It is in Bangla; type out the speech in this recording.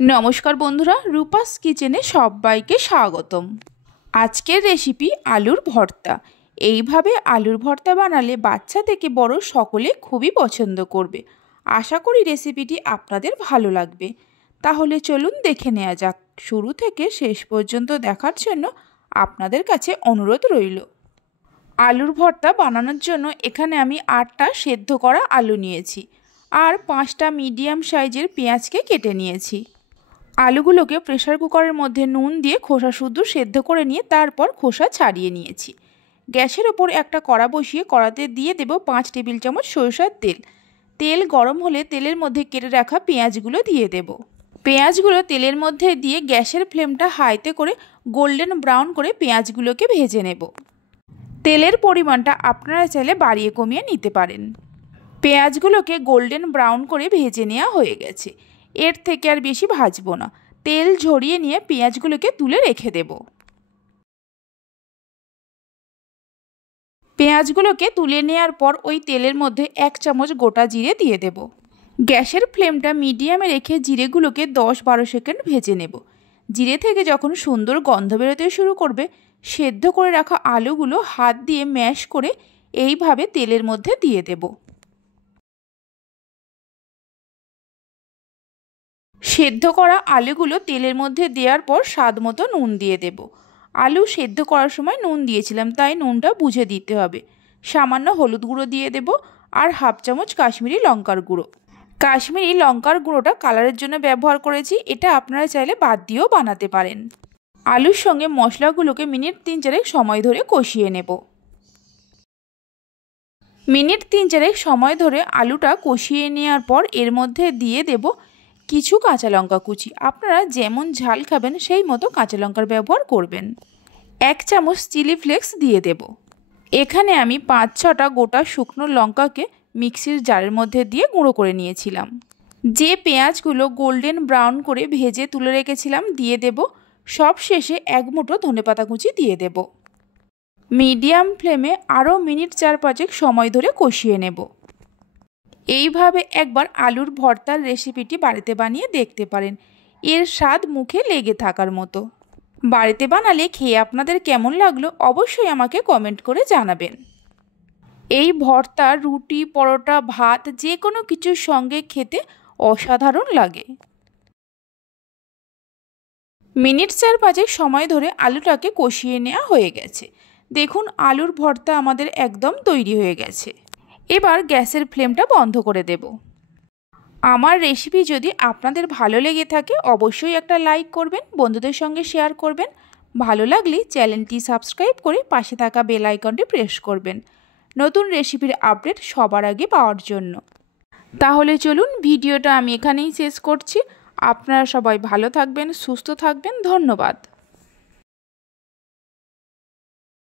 নমস্কার বন্ধুরা, রূপাস কিচেনে সবাইকে স্বাগতম। আজকের রেসিপি আলুর ভর্তা। এইভাবে আলুর ভর্তা বানালে বাচ্চা থেকে বড় সকলে খুবই পছন্দ করবে। আশা করি রেসিপিটি আপনাদের ভালো লাগবে। তাহলে চলুন দেখে নেওয়া যাক। শুরু থেকে শেষ পর্যন্ত দেখার জন্য আপনাদের কাছে অনুরোধ রইল। আলুর ভর্তা বানানোর জন্য এখানে আমি 8টা সেদ্ধ করা আলু নিয়েছি আর 5টা মিডিয়াম সাইজের পেঁয়াজকে কেটে নিয়েছি। আলুগুলোকে প্রেসার কুকারের মধ্যে নুন দিয়ে খোসা শুদ্ধ সেদ্ধ করে নিয়ে তারপর খোসা ছাড়িয়ে নিয়েছি। গ্যাসের ওপর একটা কড়া বসিয়ে কড়াতে দিয়ে দেব 5 টেবিল চামচ সরষের তেল। তেল গরম হলে তেলের মধ্যে কেটে রাখা পেঁয়াজগুলো দিয়ে দেব। পেঁয়াজগুলো তেলের মধ্যে দিয়ে গ্যাসের ফ্লেমটা হাইতে করে গোল্ডেন ব্রাউন করে পেঁয়াজগুলোকে ভেজে নেব। তেলের পরিমাণটা আপনারা চাইলে বাড়িয়ে কমিয়ে নিতে পারেন। পেঁয়াজগুলোকে গোল্ডেন ব্রাউন করে ভেজে নেওয়া হয়ে গেছে। এর থেকে আর বেশি ভাজবো না। তেল ঝরিয়ে নিয়ে পেঁয়াজগুলোকে তুলে রেখে দেব। পেঁয়াজগুলোকে তুলে নেওয়ার পর ওই তেলের মধ্যে 1 চামচ গোটা জিরে দিয়ে দেব। গ্যাসের ফ্লেমটা মিডিয়ামে রেখে জিরেগুলোকে 10-12 সেকেন্ড ভেজে নেব। জিরে থেকে যখন সুন্দর গন্ধ বেরোতে শুরু করবে, সেদ্ধ করে রাখা আলুগুলো হাত দিয়ে ম্যাশ করে এইভাবে তেলের মধ্যে দিয়ে দেব। সেদ্ধ করা আলুগুলো তেলের মধ্যে দেওয়ার পর স্বাদ মতো নুন দিয়ে দেব। আলু সেদ্ধ করার সময় নুন দিয়েছিলাম, তাই নুনটা বুঝে দিতে হবে। সামান্য হলুদ গুঁড়ো দিয়ে দেব আর 1/2 চামচ কাশ্মীরি লঙ্কার গুঁড়ো। কাশ্মীরি লঙ্কার গুঁড়োটা কালারের জন্য ব্যবহার করেছি, এটা আপনারা চাইলে বাদ দিয়েও বানাতে পারেন। আলুর সঙ্গে মশলাগুলোকে মিনিট 3-4 সময় ধরে কষিয়ে নেব। মিনিট 3-4 সময় ধরে আলুটা কষিয়ে নেওয়ার পর এর মধ্যে দিয়ে দেব কিছু কাঁচা লঙ্কা কুচি। আপনারা যেমন ঝাল খাবেন সেই মতো কাঁচা লঙ্কার ব্যবহার করবেন। 1 চামচ চিলি ফ্লেক্স দিয়ে দেব। এখানে আমি 5-6টা গোটা শুকনো লঙ্কাকে মিক্সির জারের মধ্যে দিয়ে গুঁড়ো করে নিয়েছিলাম। যে পেঁয়াজগুলো গোল্ডেন ব্রাউন করে ভেজে তুলে রেখেছিলাম দিয়ে দেব। সব শেষে 1 মুঠো ধনেপাতা কুচি দিয়ে দেব। মিডিয়াম ফ্লেমে আরও মিনিট 4-5 সময় ধরে কষিয়ে নেব। এইভাবে একবার আলুর ভর্তার রেসিপিটি বাড়িতে বানিয়ে দেখতে পারেন। এর স্বাদ মুখে লেগে থাকার মতো। বাড়িতে বানালে খেয়ে আপনাদের কেমন লাগলো অবশ্যই আমাকে কমেন্ট করে জানাবেন। এই ভর্তা রুটি, পরোটা, ভাত যে কোনো কিছুর সঙ্গে খেতে অসাধারণ লাগে। মিনিট 4-5 সময় ধরে আলুটাকে কষিয়ে নেওয়া হয়ে গেছে। দেখুন আলুর ভর্তা আমাদের একদম তৈরি হয়ে গেছে। এবার গ্যাসের ফ্লেমটা বন্ধ করে দেব। আমার রেসিপি যদি আপনাদের ভালো লেগে থাকে অবশ্যই একটা লাইক করবেন, বন্ধুদের সঙ্গে শেয়ার করবেন। ভালো লাগলে চ্যানেলটি সাবস্ক্রাইব করে পাশে থাকা বেল আইকনটি প্রেস করবেন নতুন রেসিপির আপডেট সবার আগে পাওয়ার জন্য। তাহলে চলুন ভিডিওটা আমি এখানেই শেষ করছি। আপনারা সবাই ভালো থাকবেন, সুস্থ থাকবেন। ধন্যবাদ।